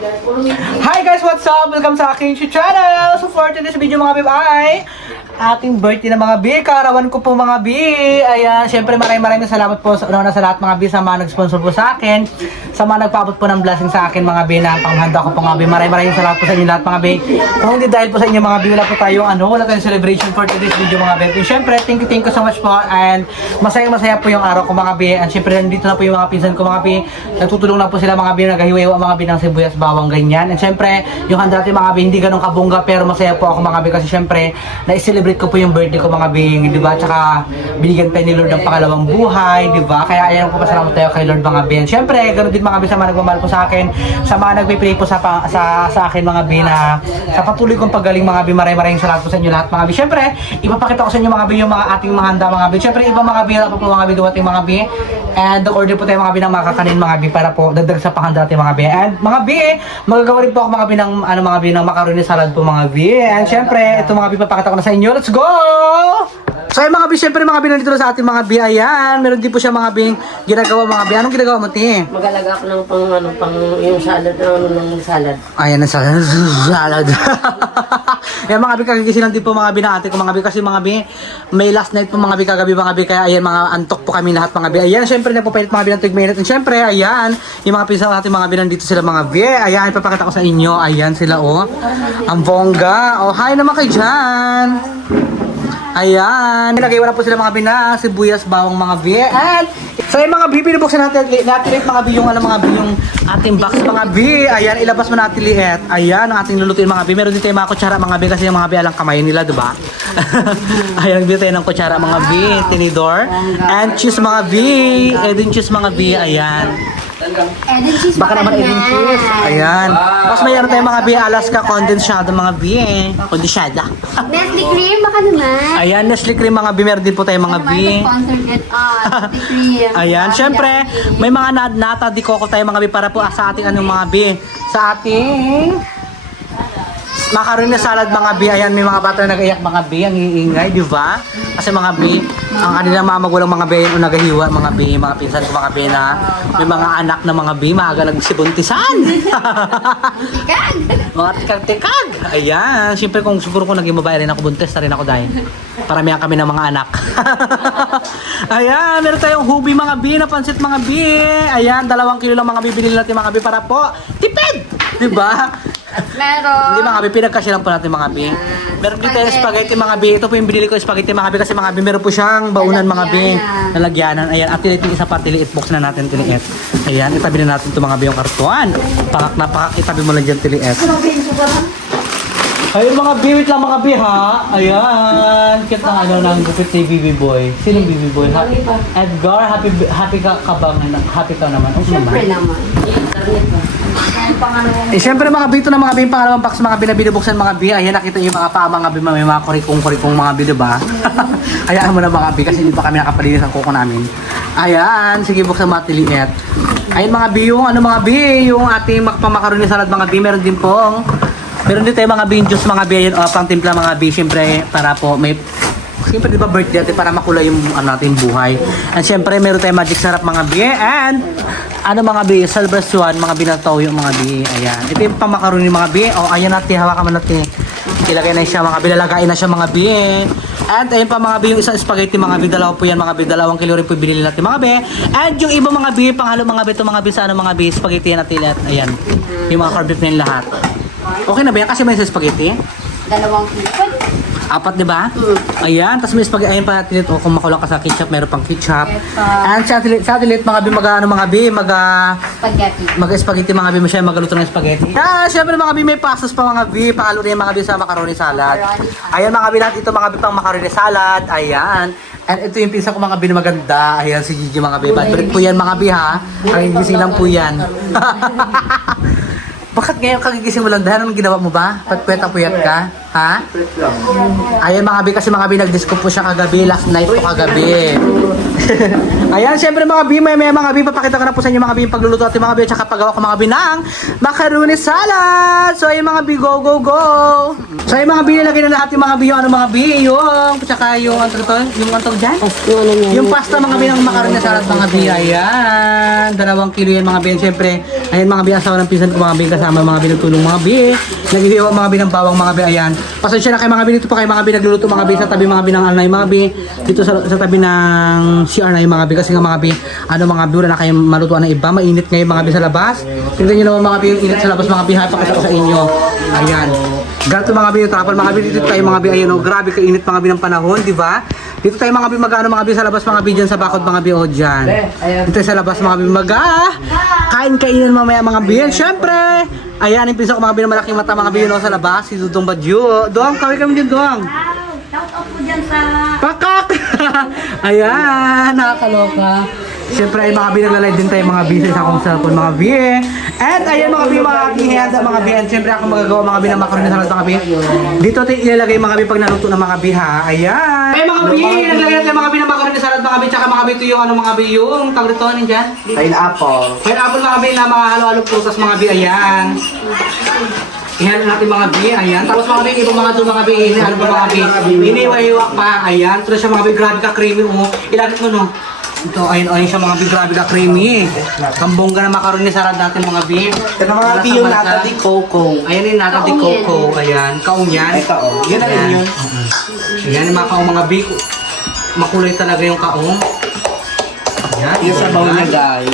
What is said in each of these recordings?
Hi guys, what's up? Welcome sa aking channel! So for today's video mga bib ay ating birthday na mga bi, kaarawan ko po mga bi. Ayan, syempre maraming salamat po sa lahat mga bi sa mga nag-sponsor po sa akin, sa mga nagpaabot po ng blessing sa akin mga bi na panghanda ko po mga bi. Maraming salamat po sa inyo lahat mga bi. Kung hindi dahil po sa inyo mga bi, wala po tayong wala tayong celebration for today's video mga bi. And syempre, thank you so much po and masaya po yung araw ko mga bi. And syempre, nandito na po yung mga pinsan ko mga bi. Nagtutulong na po sila mga bi, naghahiwa mga bi ng sibuyas, bawang ganyan. And syempre, yung handa natin mga bi, hindi ganun kabongga pero masaya po ako mga bi kasi syempre, na-celebrate ko po yung birthday ko mga bing, di ba? Tsaka binigyan tayo ni Lord ng pangalawang buhay, di ba? Kaya ayan po pasalamat tayo kay Lord mga bing. Syempre, ganoon din mga bing sa mga nagmamahal po sa akin, sa mga nagpe-pray po sa akin mga bing na sa patuloy kong paggaling mga bing. Maraming salamat po sa inyo lahat mga bing. Syempre, ipapakita ko sa inyo mga bing yung mga ating mga handa mga bing. Syempre, ibang mga bing na po mga bing dumating mga bing. And order po tayo mga bing ng mga kakanin mga bing para po dagdag sa panghanda natin mga bing. And mga bing, magagawa rin po ako mga bing ng mga bing ng macaroni salad po mga bing. And syempre, ito mga bing papakita ko na sa inyo. Let's go! So yung mga bi, syempre mga bi, nandito na sa ating mga bi, ayan, meron din po siya mga bi, ginagawa mga bi. Anong ginagawa mo, Ti? Mag-alaga ako ng pang yung salad, ng salad. Ayan, ang salad. Ayan mga bi, kagigising lang din po mga bi na ate ko mga bi, kasi mga bi, may last night po mga bi, kagabi mga bi, kaya ayan, mga antok po kami lahat mga bi. Ayan, syempre napupalit mga bi ng tig-minute. And syempre, ayan, yung mga pinsan natin mga bi, nandito sila mga bi. Ayan, ipapakita ko sa inyo, ayan sila oh. Ang bongga. Oh, hi naman kayo dyan. Ayan, nilagay na po sila mga bina, sibuyas, bawang mga bi. And so yung mga bi, binubuksan natin mga bi yung mga bi, yung ating box mga bi. Ayan, ilabas mo natin liit. Ayan, ang ating lulutuin mga bi. Meron din tayo mga kutsara mga bi kasi yung mga bi alang kamay nila, diba? Ayan, nagbili tayo ng kutsara mga bi, tinidor. And cheese mga bi, Edin cheese mga bi. Ayan. Edin cheese. Baka naman Edin cheese. Ayan. Tapos mayroon tayong mga bi, Alaska condensado mga bi. Condensada. Nestle cream, baka naman. Ayan, Nestle cream mga bi. Meron din po tayong mga bi. Sponsored it Nestle cream. Ayan, syempre, may mga nata di coco tayo mga bi para po sa ating mga bi. Sa ating macaroni salad mga bi. Ayan, may mga bata na nag-iyak mga bi. Ang iingay, di ba? Kasi mga bi, ang kanilang mga magulang mga bi yung nagahiwa mga bi. Mga pinsan ko mga bi na may mga anak na mga bi. Maaga nagsibuntisan. Tikag! Mga tikag-tikag. Ayan, syempre kung siguro kung naging babae rin ako, buntis na rin ako dahil paramihan kami ng mga anak. Ayan, meron tayong hubi mga bi, na pansit mga bi. Ayan, 2 kilo lang mga bibili natin mga bi para po tipid! Diba? Meron. Hindi mga bi, pinagkasya lang po natin mga bi. Meron din tayong spaghetti mga bi. Ito po yung binili ko spaghetti mga bi kasi mga bi, meron po siyang baunan mga bi. Nalagyanan. Ayan, at tiliit yung isa pa, tiliit box na natin tiliit. Ayan, itabi na natin ito mga bi yung kartuan. Pakak, itabi mo lang dyan tiliit. Ayun mga bi, wait lang mga bi ha. Ayan, kit ng ng gupit ni Bibi Boy. Sinong Bibi Boy? Edgar, happy ka ba? Happy ka naman? Siyempre naman. Siyempre mga bito na mga bi, pangalawang box mga binabinubuksan mga bi. Ayan, nakita yung mga paa mga bi, may mga kurikong mga bi, diba? Hayaan mo na mga bi kasi hindi pa kami nakapalinis ang kuko namin. Ayan, sige buksan mga tiliit. Ayan mga bi, yung mga bi, yung ating pamakaroni salad mga bi, meron din tayo mga bean juice mga bi, ayun, pang timpla mga bi, siyempre para po may siyempre di ba birthday natin para makulay yung natin buhay. And siyempre meron tayong magic sarap mga bi, and mga bi, salvation mga binataw yung mga bi. Ayan, ito yung pamakaroni mga bi. Ayan natin, hawakan mo natin, ilagay na siya mga bi, lalagain na siya mga bi. And ayun pa mga bi, yung isang spaghetti mga bi, dalawa po yan mga bi, 2 kilo rin po binili natin mga bi. And yung iba mga bi, panghalo mga bi, ito mga bi sa mga bi, spaghetti natin at ayan, yung mga carb beef na yung lahat. Okay na ba yan? Kasi may spaghetti? 2 kilo. 4, di ba? Ayan, tapos may spaghetti, ayun pa tilit, kung makulang ka sa ketchup, meron pang ketchup. And sa tilit mga bi, Spaghetti. mag-spaghetti mga bi, siya magaluto ng spaghetti. Syempre mga bi, may pastas pa mga bi, pangalo rin mga bi sa macaroni salad. Ayan mga bi, lahat ito mga bi pang macaroni salad. Ayan. And ito yung pinsa ko mga bi na maganda. Ayan si Gigi mga bi. Bad break po yan mga bi ha. Kagigising lang po yan. Bakit ngayon kagigising mo lang? Dahil anong ginawa mo ba? Patpwet-puyat ka? Ha? Ayan mga bi, kasi mga bi, nag-disco po siya kagabi, last night po kagabi. Ayan, syempre mga bi, may mga bi, papakita ko na po sa inyo mga bi, yung pagluluto at yung mga bi, at saka paggawa ko mga bi ng macaroni salad. So ayun mga bi, go, go, go. So ayun mga bi, nilagay na lahat yung mga bi, yung ano mga bi, yung, tsaka yung, ano to, yung ano to dyan? Yung pasta mga bi ng macaroni salad mga bi, ayan. 2 kilo yan mga bi, syempre, ayan mga bi, asawa ng pinsan ko mga bi, kasama mga bi, nagtulong mga bi, naghihiwa mga bi ng bawang mga bi, ayan. Pasensya na kay mga bi, dito pa kay mga bi, nagluluto mga bi, sa tabi mga bi ng alnay mga bi, dito sa tabi ng CR na yung mga bi, kasi nga mga bi, ano mga bi, wala na kayong malutuan ng iba, mainit ngayon mga bi sa labas. Tingnan nyo naman mga bi, yung init sa labas mga bi, hapakita ko sa inyo. Ayan. Ganito mga bi, yung trapal mga bi, dito tayo mga bi, ayan o, grabe kainit mga bi ng panahon, di ba? Dito tayo mga bi, mag-ano mga bi sa labas mga bi, dyan sa bakod mga bi, o dyan. Dito tayo sa labas mga bi, kain-kainan mamaya mga bi. Siyempre, ayan, yung pinsa ko mga bi, na malaking mata mga bi, yun o, sa labas, si Dudong Badyo. Doang, kawin kami dyan, Doang. Shout out po dyan sa... Pakak! Ayan, nakakaloka. Siyempre ay mga bi, naglalay din tayo mga bi sa isang kong cellphone mga bi. And ayan mga bi, mga aking handa mga bi. And siyempre ako magagawa mga bi ng macaroni salad mga bi. Dito tayo ilalagay mga bi pag naluto ng mga bi ha. Ayan. Ay mga bi, naglagay natin mga bi ng macaroni salad mga bi. Tsaka mga bi, ito yung ano mga bi, yung tawag dito, nandiyan? Pineapple. Pineapple mga bi na mga halo-halo prutas mga bi. Ayan. Ihalo natin mga bi, ayan. Tapos mga bi, ibang mga doon mga bi, ihalo pa mga bi. Iniwa-iwa pa, ayan. Ito na siya mga bi, grabe ka creamy mo. Ilagit mo no. Ito, ayun siya mga bi, grabe ka creamy. Kambongga na macaroni salad natin mga bi. Ito na mga bi, yung nata di coco. Ayan yung nata di coco, ayan. Kaong yan. Ay, kaong. Yun na rin yun. Ayan yung mga kaong mga bi. Makulay talaga yung kaong. Ayan. Yung sabaw niya guys.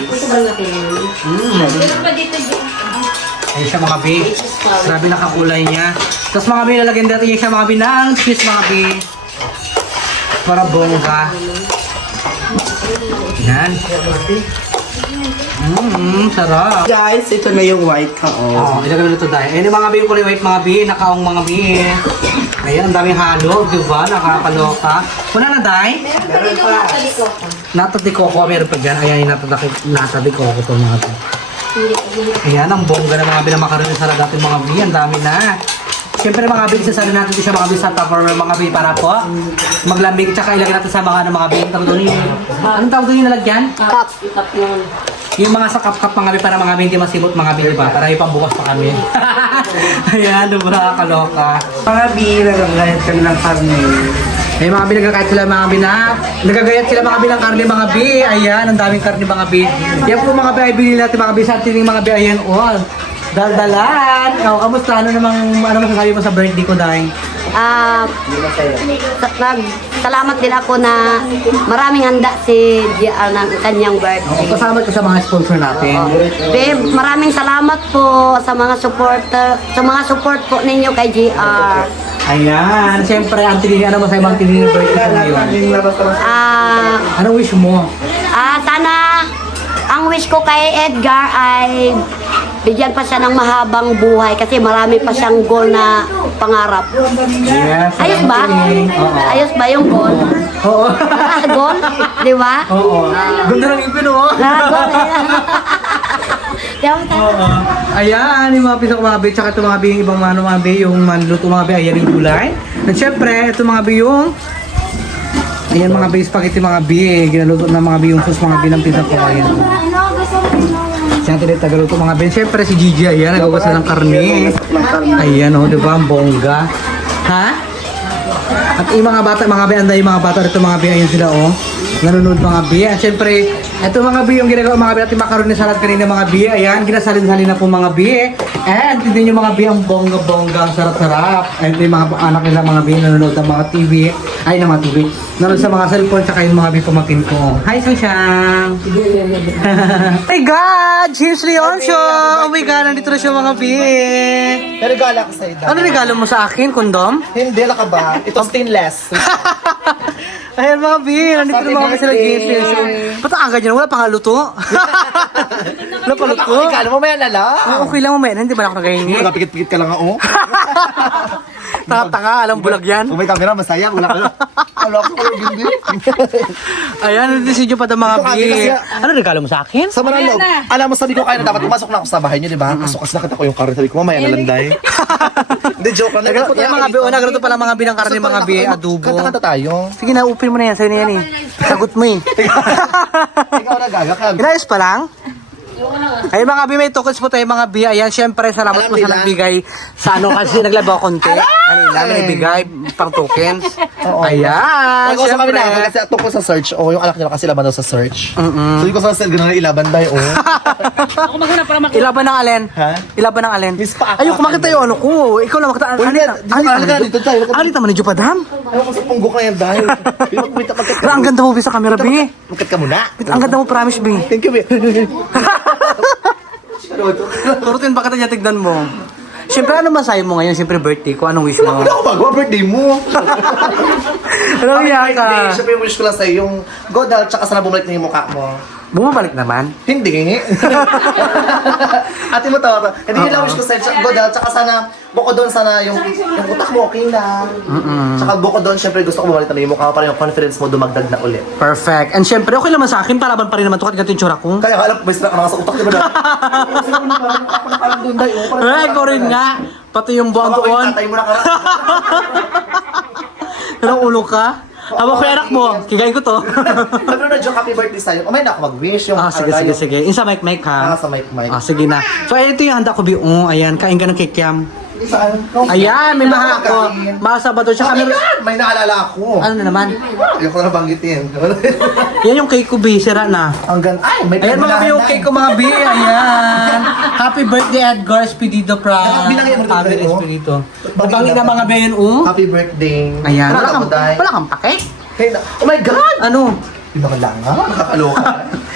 Ayan siya mga bi. Grabe nakakulay niya. Tapos mga bi, lalagyan natin yung siya mga bi ng cheese mga bi. Para bongga. Yan. Sarap. Guys, ito na yung white Oh, kaong. ilagay mo na ito dahil. Ayan yung mga bi, kulay white mga bi, nakaong mga bi. Ayan, ang daming halo, di ba? Nakakaloka. Kuna na dahil? Meron pa. Nata di coco, meron pa dyan. Ayan yung nata di coco ito mga bi. Ayan, ang bongga na mga bi na macaroni salad natin mga bi. Ang dami na. Siyempre mga bi, isasali natin ito siya mga bi sa Tupperware mga bi para po maglambing. Tsaka ilagay natin sa mga mga bi. Anong tawag doon yung nalagyan? Cup. Cup yun. Yung mga sa cup mga bi para mga bi hindi masimot mga bi, diba? Para ipambukas pa kami. Ayan, diba? Kaloka. Mga bi, nagagayat kami ng karne. Ay mga bi, nagkakait sila mga bi na. Nagagayat sila mga bi ng karne mga bi. Ayan, ang daming karne mga bi. Yan po mga bi, ay bilhin natin mga bi sa tining mga bi. Ayan, all. Daldalan. Oh, kamusta? Ano masasabi mo sa birthday ko dahil? Salamat din ako na maraming handa si GR ng kanyang birthday. Kasama ko sa mga sponsor natin. Babe, maraming salamat po sa mga supporter, sa mga support po ninyo kay GR. Ayan, siyempre, ang tinili, ano masasabi mo ang tinili birthday ko ngayon? Ano wish mo? Sana ang wish ko kay Edgar ay bigyan pa siya ng mahabang buhay kasi marami pa siyang goal na pangarap. Yes. Ayos ba? Oo. Ayos ba yung goal? Oo. Goal? Di ba? Oo. Ganda ng ipin, oh. Goal. Oo. Ayan, yung mga pisok mga bi, tsaka ito mga bi, yung ibang mga bi, yung manluto mga bi, ayan yung gulay. At syempre, ito mga bi yung ayan mga bi, spaghetti mga bi, ginaluto ng mga bi yung sauce mga bi ng pisok ko, ayan. Siya tinit tagaluto mga bi. Syempre si Gigi, ayan, nagawas na ng karne. Ayan o, diba, ang bongga. Ha? At yung mga bata, mga bi, anday yung mga bata dito mga bi, ayan sila o. Nanonood mga bi. At syempre, ito mga bi, yung ginagawa mga bi, at yung macaroni salad kanina mga bi, ayan, ginasalin-salin na po mga bi. And hindi nyo mga bi, ang bongga-bongga, ang sarap-sarap. And yung mga anak nila mga bi, nanonood ng mga TV, ay ng mga TV. Nanonood sa mga cellphone, tsaka yung mga bi pamakin ko. Hi, Sushang! Oh my God! James Leoncio! Oh my God, nandito na siya mga bi. Regala ko sa'yo. Ano regalo mo sa akin? Kondom? Hindi, ka ba? Ito stainless. Ayan mga bi, nandito na mga sila James Leoncio. Ba't ang agad yun? Wala pang haluto. Wala pang haluto. Regalo mo, maya na lang. Okay lang mamaya, hindi ba ako nagahingi? Nagapikit-pikit ka lang ako. Tanga, alam bulag yan. Kung may camera, masaya. Wala ka lang. Wala ko hindi. Ayan, nandito si Jo pa ng mga Ito, bi. kasi- Ano regalo mo sa akin? Sa Manalo, alam mo, sabi ko kaya na dapat pumasok na ako sa bahay niyo, di ba? Kasukas na kita ko yung karne. Sabi ko, mamaya na lang dahil. Hindi, joke lang. Yan mga bi, nagluto pala mga binang karne, mga bi, adobo. Kanta-kanta tayo. Sige na, upin mo na yan, sa'yo na yan eh. Sagot mo eh. Ikaw na gaga. Inayos pa lang? Ay mga bi, may tokens po tayo mga bi. Ayan, syempre, salamat po sa Alam nila. nagbigay sa ano kasi naglabaw konti. Kanina, may nagbigay pang tokens. Ayan, Nag-usap kami syempre. na kasi tungkol sa search. Yung anak nila kasi laban daw sa search. So, yung ko sa sel, gano'n na ilaban tayo. Ilaban ng alin? Ha? Ilaban ng alin? Miss pa ako. Ayoko makita yung ano ko. Ikaw lang makita. Uy, dito tayo. Alit naman ni Jupadam. Ayaw ko sa punggok na yan dahil. Magkita Pero ang ganda mo bi sa camera, bi. Magkat ka muna. Ang ganda mo, promise, bi. Thank you, babe. Turutin ba kita niya, tignan mo. Siyempre, ano masahe mo ngayon? Siyempre, birthday ko. Anong wish mo? Hindi ako magawa, birthday mo. Anong hiya ka? Siyempre, yung wish ko lang sa'yo, yung Godal, tsaka sana bumalik na yung mukha mo. Bumabalik naman. Hindi. Ate mo tawa. Hindi yun lang wish ko sa'yo, Godal, tsaka sana, buko doon sana yung utak mo, okay na. Tsaka buko doon, siyempre gusto ko bumalik na yung mukha mo para yung confidence mo dumagdag na ulit. Perfect. And siyempre, okay naman sa akin. Palaban pa rin naman ito. Kahit yung tsura ko. Kaya alam, may sila ka sa utak, di ba na? Kasi parang doon tayo. Eh, ikaw rin nga. Pati yung buwan doon. Tatay mo na ka. Pero ulo ka. Habang ko yung anak mo, kigayin ko to. Pero na joke, happy birthday sa'yo. Umay na ako mag-wish. Yung, Sige, sige, sige. Yung sa mic ha. Sa mic. Sige na. So, ito yung handa ko, bi. Ayan, kain ka ng kikiam. Saan? Ayan, may maha ako. Mga Sabado, Oh siya my kami. God! May naalala ako. Ano na naman? Ayoko na banggitin. Yan yung cake ko, bi. Sira na. Ay, may Ayan mga bi, yung cake ko mga bi. Ayan. Happy birthday, Edgar Espirido from Binangin mo rin Family tayo, oh. Espirido. Nabangi na mga bi yun, Happy birthday. Ayan. Wala Wala kang pake? Oh my God! Ano? Hindi naman lang ha? Nakakaloka.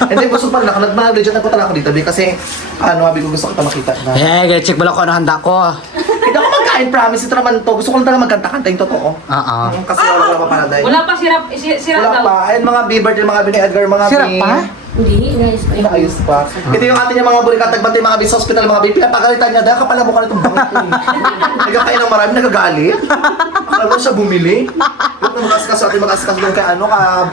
And then gusto pa lang, legit nagpunta lang ako dito. Kasi, habi ko gusto kita makita na. Check mo lang kung ano handa ko. Hindi ako magkain, promise. Ito naman to. Gusto ko lang talaga magkanta-kanta yung totoo. Oo. Kasi wala pa para dahil. Wala pa sirap Wala daw. pa. Ayun mga B-bird, mga bini Edgar, mga Sirap pa? Hindi, inayos pa yun. Inaayos pa. Ito yung atin yung mga burikatag batay, mga bis hospital, mga bin. Pinapagalitan niya. Dahil kapala mo ka nitong bangit ko. Nagkakain ng marami, nagagalit. Akala mo siya bumili. Yung mag-askas atin, mag-askas doon kay ano,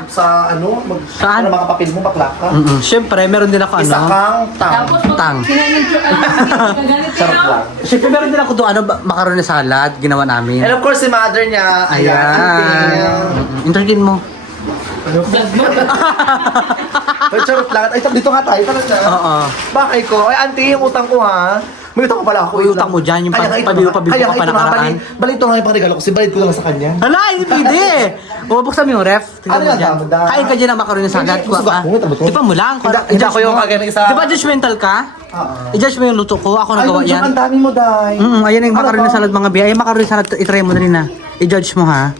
sa ano, Saan? mga papel mo, baklaka. Siyempre, meron din ako Isa ano. kang tang. Tapos Tang. Gagalit Sarap lang. Siyempre, meron din ako doon ano, macaroni salad. Ginawa namin. And of course, si mother niya. Ayan. Entertain mo. Ay, charot lang. Ay, dito nga tayo. Tara na. Oo. Bakay ko. Ay, auntie, yung utang ko ha. May utang ko pala ako. Uy, utang mo dyan, yung pabilo ka pa nakaraan. Balik ito nga yung pangregalo ko. Sibayad ko lang sa kanya. Hala, hindi pwede. Buksan mo yung ref. Tingnan Ano mo yan, dyan. dami? Kain ka dyan ng macaroni salad. Hindi, busog ako. Ito ba to? Tipa mo lang. Hindi ako yung kagaya ng isa. Di ba judgmental ka? I-judge mo yung luto ko. Ako Ay, nagawa Lucho, yan. ang dami mo, Day. Ayan yung Ano macaroni to? salad mga bi. Ay, macaroni salad. I-try mo na rin na. I-judge mo ha.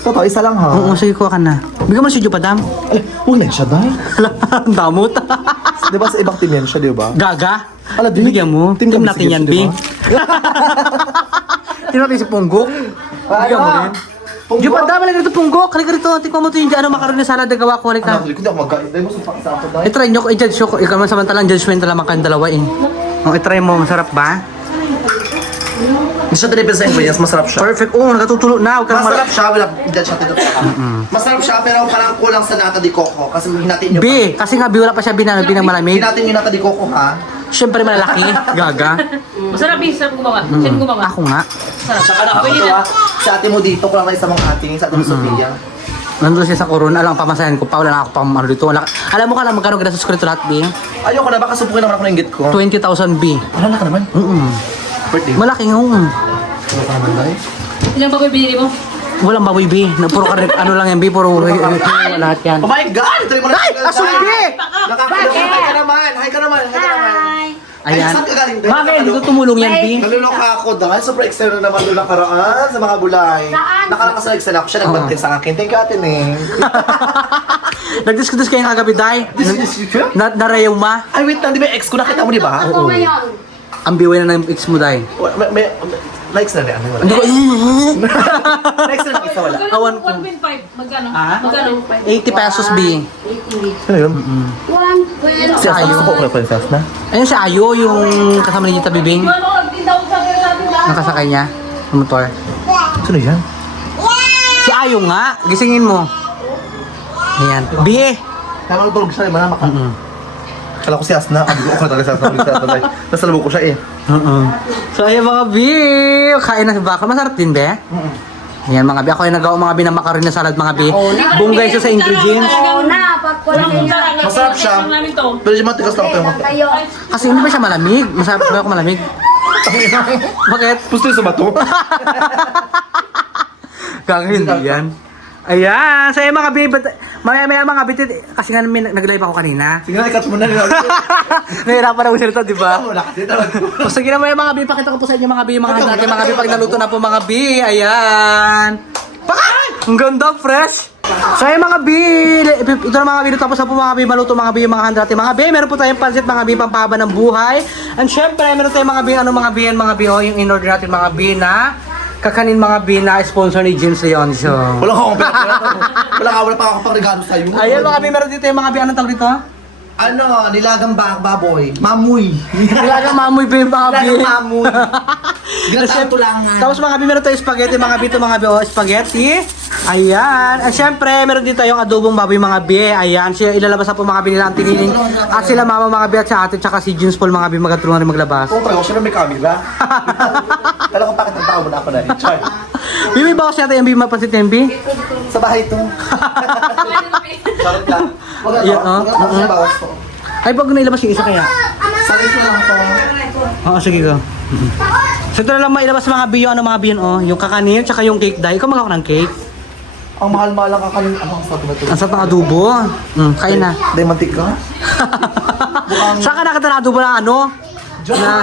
Totoo, isa lang ha. Oo, sige, kuha ka na. Bigyan mo na si Jupadam. Ay, huwag na siya, Day. Hala, ang damot. Di ba sa ibang team yan siya, di ba? Gaga. Ala, di. Bigyan mo. Team Team kami natin sige, yan, di Bing. ba? Team natin si Punggok. Bigyan mo rin. Jupadam, halika rito Punggok. Halika rito. Tikman mo ito yung dyan. Macaroni salad na gawa ko. Halika. Ano, hindi ako magkain. Day, gusto pa sa ako, Day. I-try nyo, i-judge ko. Ikaw man samantalang judgmental naman kang dalawa eh. I-try mo, masarap ba? Hindi siya tinipid sa ingredients, masarap siya. Perfect. Oo, nakatutulo na. Huwag kang Masarap siya, wala judge natin ito. Masarap siya, pero parang kulang sa nata di coco. Kasi hinatin nyo pa. B, kasi nga B, wala pa siya binang malamig. Hinatin yung nata di coco, ha? Siyempre malalaki. Gaga. Masarap yung sarap gumawa. Sino gumawa? Ako nga. Tsaka nakakatawa, sa ate mo dito, kulang na isa mong ating, sa ate mo Sophia. Nandun siya sa Corona. Alam, pamasahin ko pa. Wala na ako pang ano dito. Alam mo ka lang magkano gratis ko rito lahat, B? Ayoko na, baka subukin naman ako ng inggit ko. 20,000 B. Wala ka naman. Birthday. Malaking Wala ka naman, Day. Ilang bagoy binili mo? Walang baboy B. Puro ano lang yan B. Puro lahat yan. Oh my God! Ito yung mga Ay! Aso B! Nakakaloka. Hi ka naman! Hi ka naman! Hi ka naman! Ayan. Saan ka galing, Day? Bakit? Hindi ko tumulong yan B. Naluloka ako dahil sobrang excited na naman doon nakaraan sa mga gulay. Nakalakas na excited ako. Siya nagbantay sa akin. Thank you, Ate Neng. Nag-discuss kayo kagabi, Day. Narayaw ma. Ay, wait lang. Di ba ex ko? Nakita mo, di ba? Ako ngayon. Ang biway na ng ex mo, Day. Likes na rin. Ano wala? Hindi ko, Likes na lang isa wala. Awan ko. 1.5. Magkano? Ah? Magkano? 80 pesos B. Ano yun? 1.12. Siya, Ayo. gusto ko princess na. Ayun si Ayo, yung kasama ni Tita Bibing. Ano, nagtinda ko sa akin natin lahat. Nakasakay niya. Sa motor. Sino yan? Si Ayo nga. Gisingin mo. Ayan. B. Tama tulog siya, malama ka. Kala ko si Asna. Abi ko talaga si Asna. Nasa labo ko siya eh. So ayan mga bi, kain na sa baka. Masarap din be? Ayan mga bi, ako yung nagawa mga bi ng macaroni na salad mga bi. Bunggay siya sa ingredients. Oo na, pag walang Masarap siya. namin to. Pero yung matigas lang ito yung kayo. Kasi hindi ba siya malamig? Masarap ba ako malamig? Bakit? Gusto yung sa bato. Kang hindi yan. Ayan, so ayan mga bi, maya mga bi, kasi nga nag-live ako kanina. Sige na, ikat mo na. Nahirapan ako salita, di ba? Wala kasi talaga. O sige na mga bi, pakita ko po sa inyo mga bi, mga handa natin mga bi, pag naluto na po mga bi, ayan. Ang ganda, fresh. So ayan mga bi, ito na mga bi, tapos na po mga bi, maluto mga bi, mga handa natin mga bi, meron po tayong pansit mga bi, pampahaba ng buhay. And syempre, meron tayong mga bi, mga bi, yung in-order natin mga bi na kakanin mga bi na sponsor ni James Leon. So, Wala pa ako pang regalo sa'yo. ayan mga bi, meron dito yung mga bi, anong tawag dito? Ano, nilagang baboy. Mamoy. Nilagang mamoy ba yung mga bi? Nilagang mamoy. Ginataang tulangan. Tapos mga bi, meron tayong spaghetti, mga bi, ito mga bi, spaghetti. Ayan. At syempre, meron din tayong adobong baboy mga bi. Ayan. Siya ilalabas na po mga bi nila ang tinginin. At sila mama mga bi at sa ate, tsaka si James Paul mga bi, magkatulungan rin maglabas. Oo, talaga, siya na may camera. Kala ko bakit ang tao mo na ako na. Char. Bibi, bawas natin yung bi, mapansit yung bi? Sa bahay ito. Charot lang. Wag Ayan, na, wag na bawas to. Ay, pag nailabas yung isa kaya? Sabi ko lang to. Oo, sige ka. So ito na lang mailabas mga bi, yung ano mga bi yun, oh. Yung kakanin, tsaka yung cake dahil. Ikaw mga ng cake. Ang mahal-mahal lang kakanin. Ano ang sabi ba ito? Ang sarap ng adobo. Kain na. Day mantika? Saan ka nakita na adobo na ano? Diyan Na. na.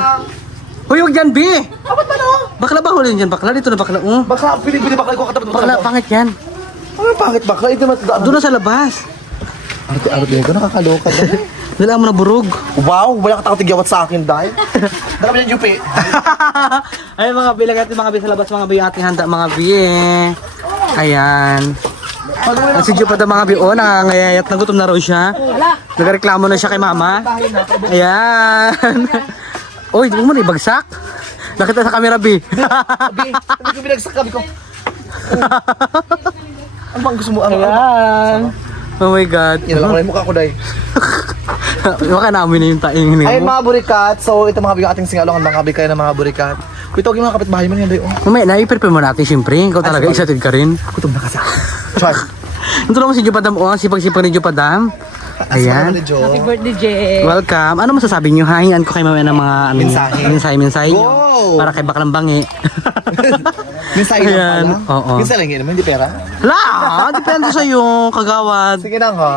Huy, huwag dyan, bi! Bakla ba huli dyan, bakla? Dito na bakla, oh. Baka pili-pili bakla ko katapat mo. Bakla, pangit yan. Ano pangit bakla? Ito Doon na sa labas. Arte-arte ko, nakakaloka dahil. Dala mo na burog. Wow, wala ka takot tigyawat sa akin dahil. Dala mo yan, Jupi. Ay, mga bi, lagay natin mga bi sa labas, mga bi, yung ating handa, mga bi. Ayan. Ang si Jupa mga bi, oh, nangangayayat, nagutom na raw siya. Nagreklamo na siya kay mama. Ayan. Oy, di mo na ibagsak. Nakita sa camera, bi. Abi, sabi ko binagsak sabi ko. Ano bang gusto mo? Ayan. Oh my God. Inala ko na yung mukha ko dahil. Baka namin na yung taing Ay mo. mga burikat, so ito mga bigang ating singalong mga kabi kayo ng mga burikat. Kuito yung mga kapitbahay mo yan dahil. Mamaya na, i-prepare mo natin, siyempre. Ikaw talaga, excited ka rin. Kutom na kasi ako. Char. Ito naman si Jupadam, oh. Sipag-sipag ni Jupadam. Ayan. Happy birthday, Jay. Welcome. Ano masasabi nyo? Hahingan ko kayo mamaya ng mga ano, mensahe nyo. Go! Para kay Baklang Bangi. Minsan lang Ayan, pala. oo. Minsan lang yun naman, hindi pera. Hala! Depende sa'yo, kagawad. Sige na nga.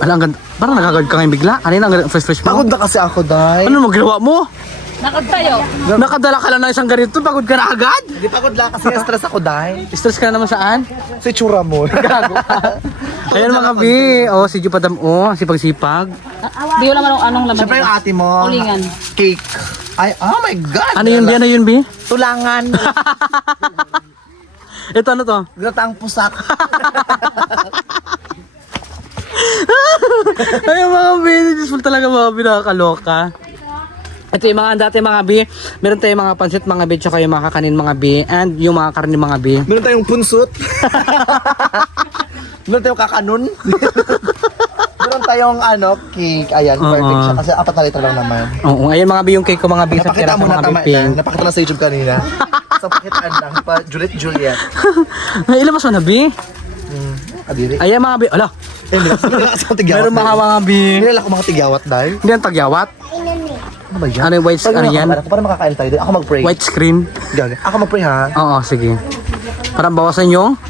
Wala, ang ganda. Parang nagagawad ka ngayon bigla. Ano yung fresh mo? Pagod na kasi ako dahil. Ano mo ginawa mo? Nakag tayo. Nakadala ka lang ng isang ganito, pagod ka na agad? Hindi pagod lang kasi stress ako dahil. Stress ka na naman saan? Si tsura mo. Gago ka. Ayan mga bi. Oh, si Jupadam, oh. Sipag-sipag. Di wala man anong laman. Siyempre yung ate mo. Ulingan. Cake. Ay, oh my God. Ano yun, bi? Ano yun, bi? Tulangan. Ito, ano to? Gratang pusak. Ay, mga bi, disful talaga mga bi, nakakaloka. Ito yung mga dati mga bi, meron tayong mga pansit mga bi, tsaka yung mga kakanin mga bi, and yung mga karne mga bi. Meron tayong punsot. Meron tayong kakanon. Meron tayong ano, cake. Ayan, perfect siya. Kasi 4 na liter lang naman. Oo, ayan mga bi yung cake ko mga bi, sa Napakita tira mo sa na mga tama bi na. pink. Napakita na sa YouTube kanina. Sa pakitaan lang. Pa Juliet. Ay, ilabas mo na bi? Kadiri. Ayan mga bi, ala, Eh, hindi kasi ako tigyawat. meron mga bi. Hindi ako mga tigyawat dahil. Hindi yan tagyawat. Ano ba yan? Ano yung white, ano yan? Ako para makakain tayo. Ako mag-pray. White screen. Gaga. Ako mag-pray ha. Oo, sige. Para bawasan yung,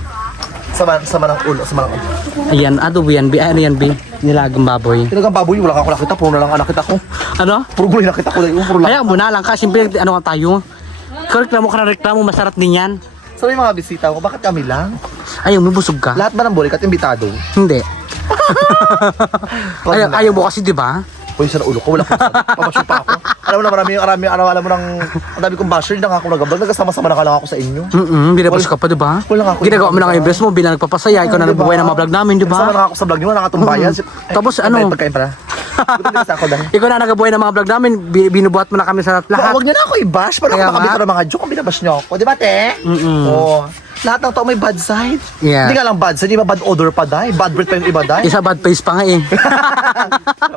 Sama ng ulo. Sama ng ulo. ayan, adobo yan bi, ay, ano yan bi? Nilagang baboy. Tinagang baboy. Wala ka ako nakita. Puro na lang anak kita ko. Ano? Puro guloy nakita ko dahil. Puro lang. Kaya mo na lang ka, siyempre ano ka tayo. Reklamo ka na reklamo, masarap din yan. Sabi yung mga bisita ko, bakit kami lang? Ayaw mo, busog ka? Lahat ba ng burikat imbitado? Hindi. Ayaw mo kasi, di ba? Uy, sa ulo ko, wala ko sabi. Pamasyo pa ako. Alam mo na alam mo nang, ang dami kong basher, hindi na ako nagabal. Nagkasama-sama na lang ako sa inyo. Binabas ka pa, di ba? Wala ako. Ginagawa mo na ngayon, best mo, bilang nagpapasaya, ikaw na Diba? nagbubuhay ng mga vlog namin, di Kasama ba? na ako sa vlog nyo, wala akong bayan. Tapos ano? Pagkain pala. Gutom din kasi ako dahil. Ikaw na nagbubuhay ng mga vlog namin, binubuhat mo na kami sa lahat. Huwag niyo na ako i-bash. Paano Kaya ako makabit nga. ng mga joke kung binabash niyo ako? Di ba, te? Oo. Lahat ng tao may bad side. Yeah. Hindi nga lang bad side, di ba bad odor pa dahil? Bad breath pa yung iba dahil? Isa bad face pa nga eh.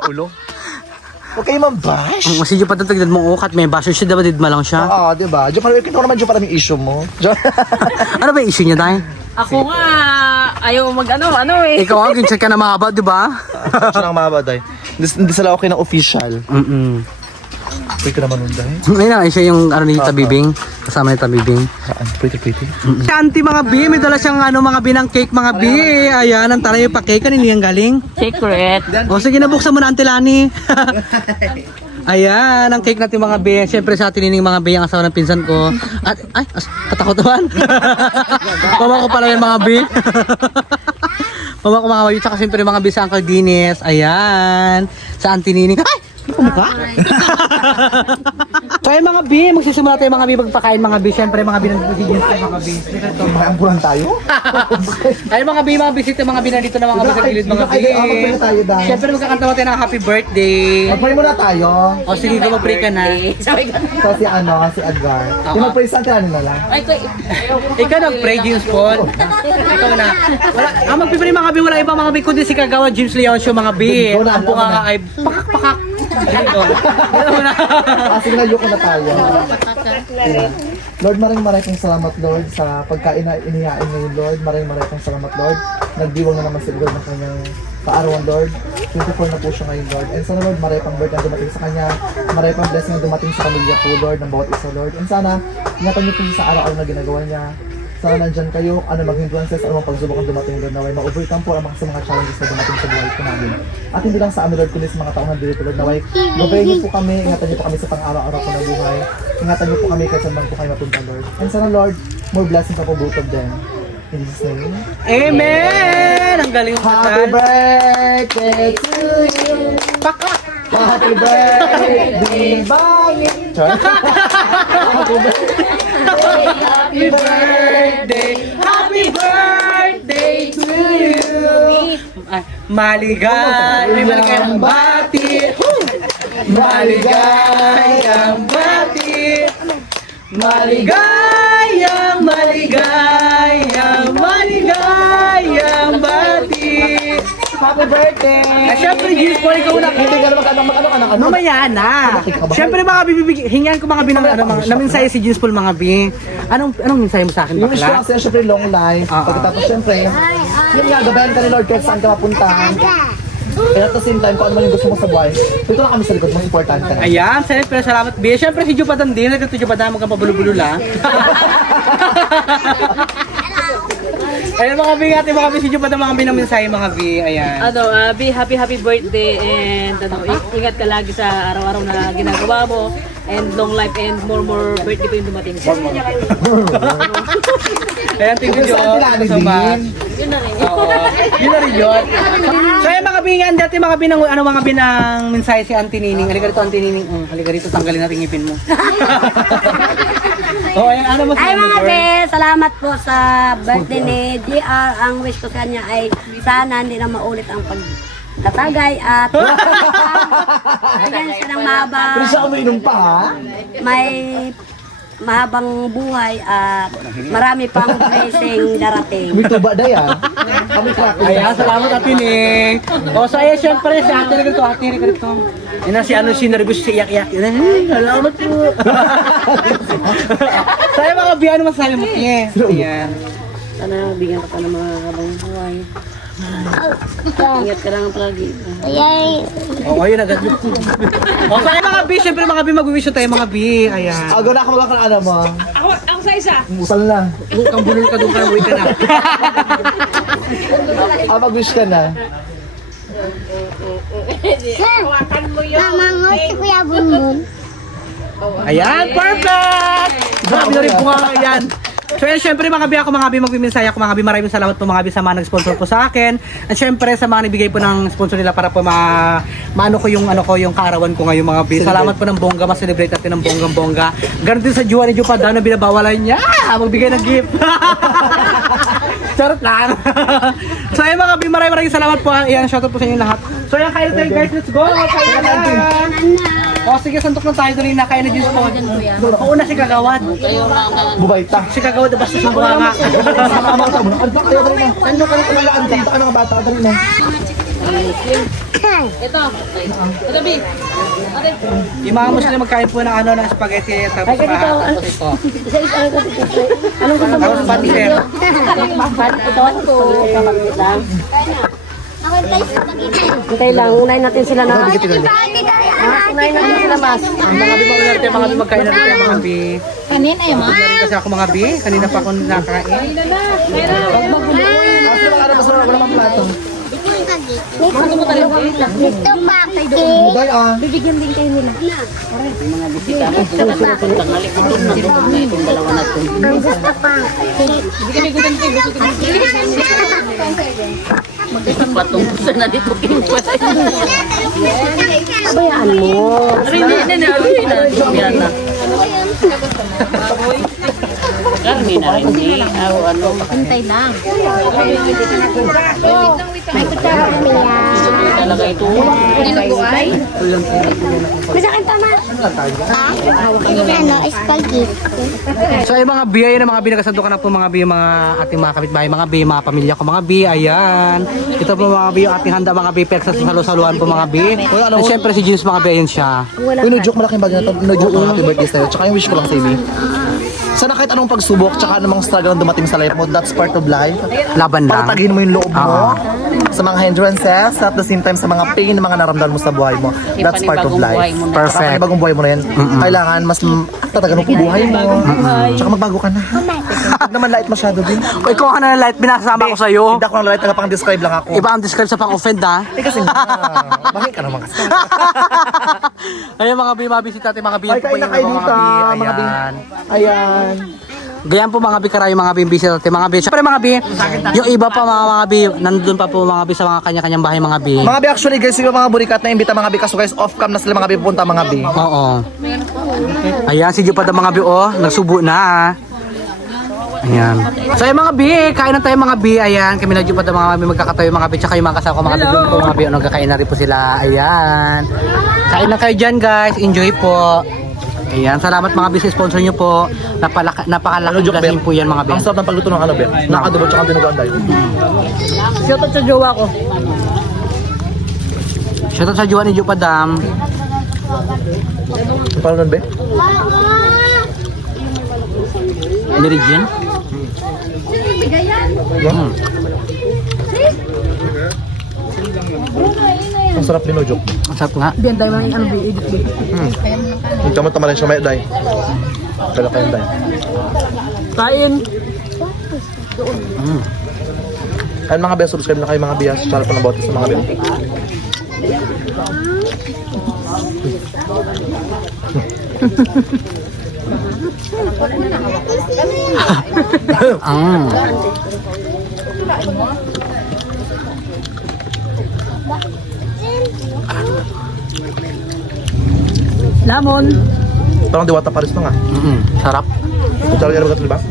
Ulo. Okay, mambash. Ang masidyo pa tagdad mong ukat, may basyo siya, diba didma lang siya? Oo, di ba? Diyo para, kita ko naman diyo para yung issue mo. Ano ba yung issue niya tayo? Ako nga, ayaw ano eh. Ikaw ang gincheck ka na mahaba, diba? Siya nang mahaba dahil. Hindi sila okay ng official. Pwede ka naman nun dahil. Ayun na, siya yung ano ni Tabibing. Kasama ni Tabibing. Saan? Pretty. Auntie mga B, may dala siyang ano mga B ng cake mga B. Ayan, ang taray pa cake. Kanino yung galing? Secret. O sige, nabuksan mo na Auntie Lani. Ayan, ang cake natin mga B. Siyempre sa atin yung mga B, ang asawa ng pinsan ko. At, katakot naman. Mama ko pala yung mga B. Mama ko mga B. Tsaka siyempre mga B sa Uncle Dines. Ayan. Sa Auntie Nining. Ay! Kumukha? So ayun mga B, magsisimula tayo mga B magpakain mga B. Siyempre mga B ng Bigyan tayo mga B. May ambulan tayo? Ayun mga B, mga bisita mga B na dito na mga B sa gilid mga B. Magpray tayo dahil. Siyempre magkakanta tayo ng happy birthday. Magpray muna tayo. O sige, mag-pray ka na. So si Edgar. Yung mag-pray sa atin na lang. Ikaw nag-pray, James Paul. Ikaw na. Wala, ang magpipray mga B, wala ibang mga B kundi si Kagawa James Leoncio mga B. Go na, Ang bunga nga ay pakak-pakak. Alam mo na. Sige na, yuko na tayo. Lord, maraming pong salamat, Lord, sa pagkain na inihain ngayon, Lord. Maraming pong salamat, Lord. Nagdiwang na naman si Lord ng kanyang kaarawan, Lord. 24 na po siya ngayon, Lord. And sana, Lord, maraming pang birthday na dumating sa kanya. Maraming pang blessing na dumating sa pamilya po, Lord, ng bawat isa, Lord. And sana, ingatan niyo po sa araw-araw na ginagawa niya. Sana nandyan kayo, ano mag-influences, ano mang pagsubok ang dumating, Lord, naway ma-overcome po ang mga challenges na dumating sa buhay ko namin. At hindi lang sa amin, Lord, kundi sa mga taong nandito, Lord, naway gabayin niyo po kami, ingatan niyo po kami sa pang-araw-araw po na buhay. Ingatan niyo po kami kahit saan man po kayo mapunta, Lord. And sana, Lord, more blessings pa po both of them. In Jesus' name. Amen! Ang galing mo Happy birthday to you! Happy birthday, Bonnie! Happy birthday! Happy birthday to you! Ay, maligayang bati! Maligayang bati! Maligayang bati! Happy birthday! Siyempre, Gilles Paul, ikaw na. Hindi ka naman mag-ano. Mamaya na. Siyempre, mga bibig, hingihan ko mga binang, na mensahe si Gilles Paul, mga bing. Anong mensahe mo sa akin, Yung wish ko bakla? kasi syempre long life. Pagkatapos syempre, yun nga, gabayan ka ni Lord kahit saan ka mapunta. And at the same time, kung ano man yung gusto mo sa buhay, dito lang kami sa likod, mas importante na. Ayan, siyempre, salamat, B. Siyempre, si Jupadan din. Nagkito Jupadan, magkang pabulubulul, ha? Ayan, mga B, ate, mga B, si Jupadan, mga B ng mensahe, mga B. Ayan. Be happy birthday and ingat ka lagi sa araw-araw na ginagawa mo and long life and more birthday pa yung dumating. Ayan, thank you, John. So much. Yun na rin. Oo. Yun na rin yun. So ayan mga bingan, dati mga binang, ano mga binang mensahe si Auntie Nining. Halika rito, Auntie Nining. Halika rito, tanggalin natin ngipin mo. Oh, ayan, ano mo Ay mga Lord? be, salamat po sa birthday ni GR. Ang wish ko sa kanya ay sana hindi na maulit ang pagtatagay at bigyan siya ng Pero siya umiinom pa, ha? may mahabang buhay at marami pang blessing darating. May tuba na yan. Kami crack. Ayan, salamat Ate Ning. O, so ayan, syempre, si Ate Ning Ate Ning Yan na si ano, si Nervous, si Iyak-Iyak. Salamat po. So ayan mga biyan, ano masasabi mo? Yes. Ayan. Sana bigyan ka pa ng mga habang buhay. Ingat ka lang palagi. O, ayun agad. O, so ayan mga bi, syempre mga bi, mag-wish tayo mga bi. Ayan. Agaw na ako magkakaroon ano mo. Ako sa isa. Musal na. Kang bulol ka doon ka, uwi ka na. Mag-wish ka na. Mamangot si Kuya Bunbun. Ayan, perfect! Grabe na rin po nga yan. So yan, syempre mga bi, ako mga bi, magbimisaya ako mga bi, maraming salamat po mga bi sa mga nag-sponsor po sa akin. At syempre sa mga nabigay po ng sponsor nila para po maano ko yung yung kaarawan ko ngayon mga bi. Salamat po ng bongga, ma-celebrate natin ng bonggang-bongga. Ganon din sa Juwa ni Jupadan na binabawalan niya, magbigay ng gift. Charot lang. So yan mga bi, maraming salamat po. Yan, shoutout po sa inyo lahat. So yan, kayo tayo guys, let's go! Kayo na! O sige, santok na tayo dali na kaya na juice po. Pauna si Kagawad. Bubay ta. Si Kagawad basta sa bunga nga. Ano ba kayo dali na? Ano ka nang kumalaan dito? Ano nga bata dali na? Ito. Ito, B. Ate. Yung mga Muslim magkain po ng ng spaghetti tapos ito. Anong gusto mo? Tapos pati sir. Hintay lang, unahin natin sila na. Unahin natin sila mas. Mga bi magkain na rin mga bi. Kanina yun, ma? Kasi ako mga bi, kanina pa ako nakakain. Bubay ah. Bibigyan din kayo nila. Ang gusto pa. Bayaan mo. Hintay lang. May kutsara kami yan. Dinuguay? Gusto kang tama? Ano, spaghetti. So yung mga bi, ayan ang mga bi, nagkasandukan na po mga bi, yung mga ating mga kapitbahay, mga bi, mga pamilya ko, mga bi, ayan. Ito po mga bi, yung ating handa mga bi, pero sa salu-saluhan po mga bi. At syempre si James mga bi, ayan siya. Pinujoke malaking bagay na to. Pinujoke mo happy birthday sa'yo. Tsaka yung wish ko lang sa Amy. Sana kahit anong pagsubok, tsaka anong struggle na dumating sa life mo, that's part of life. Laban lang. Patagin mo yung loob mo sa mga hindrances, at the same time sa mga pain na mga naramdaman mo sa buhay mo. That's part of life. Perfect. Saka bagong buhay mo na yan. Kailangan mas tatagan mo yung buhay mo. Tsaka magbago ka na. Huwag naman light masyado din. Uy, kung ano na light, binasama ko sa'yo. Hindi ako ng light, nagpang-describe lang ako. Iba ang describe sa pang-offend ha. Eh kasi nga, bakit ka naman kasi? Ayun mga bi, mga bisita natin mga bi. Ay, kain na kayo dito, mga bi. Ayan. Ayan. Ganyan po mga bi, karayo mga bi, bisita natin mga bi. Siyempre mga bi, yung iba pa mga bi, nandun pa po mga bi sa mga kanya-kanyang bahay mga bi. Mga bi, actually guys, yung mga burikat na imbita mga bi, kaso guys, off-cam na sila mga bi, pupunta mga bi. Oo. Ayan, si Jupad ang mga bi, oh, nagsubo na. Ayan. So yung mga bi, kain na tayo mga bi. Ayan, kami na Jupad ang mga bi, magkakatayo mga bi, tsaka yung mga kasama ko mga bi, doon po mga bi, nagkakain na rin po sila. Ayan. Kain na kayo dyan guys, enjoy po. Ayan, salamat mga bi sa sponsor nyo po. Napakalaking blessing po yan mga bi. Ang sarap ng pagluto ng ano, be. Nakadubo tsaka dinuguan tayo. Shoutout sa jowa ko. Shoutout sa jowa ni Jupadam. Paano nun, be? Ni Regine. Ang sarap dinujoke. Ang sarap nga. Yung tama-tama rin siya may day. Kala kayo day. Kain. Ayun mga be, subscribe na kayo mga be. Channel po ng Botis sa mga be. Lamon. Parang diwata paris na nga. Sarap. Kutsara yan ba?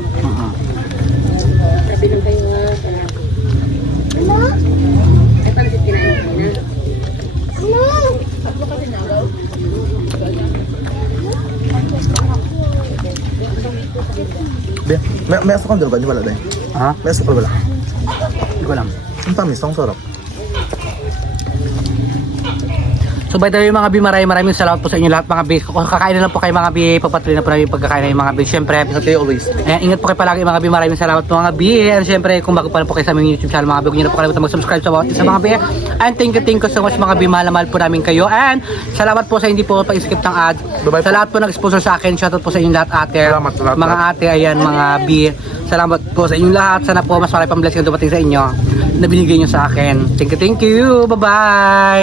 Be, may asa kang dinugan, wala day. Ha? May asa ka wala. Hindi ko alam. Ang tamis, ang sarap. So by the way mga bi, maraming salamat po sa inyo lahat mga bi. Kakain na lang po kayo mga bi, papatuloy na po namin yung pagkakain ng mga bi. Siyempre, Ingat kayo always. ingat po kayo palagi mga bi, maraming salamat po mga bi. And siyempre, kung bago pa lang po kayo sa aming YouTube channel mga bi, huwag niyo na po kalimutan mag-subscribe sa bawat isa mga bi. And thank you so much mga bi, mahal na mahal po namin kayo. And salamat po sa hindi po pag-skip ng ad. Bye-bye Sa po. lahat po nag-sponsor sa akin, shoutout po sa inyo lahat ate. Salamat, salamat. Mga ate, ayan mga bi. Salamat po sa inyong lahat. Sana po mas marami pang blessing na dumating sa inyo na binigay nyo sa akin. Thank you. Bye-bye!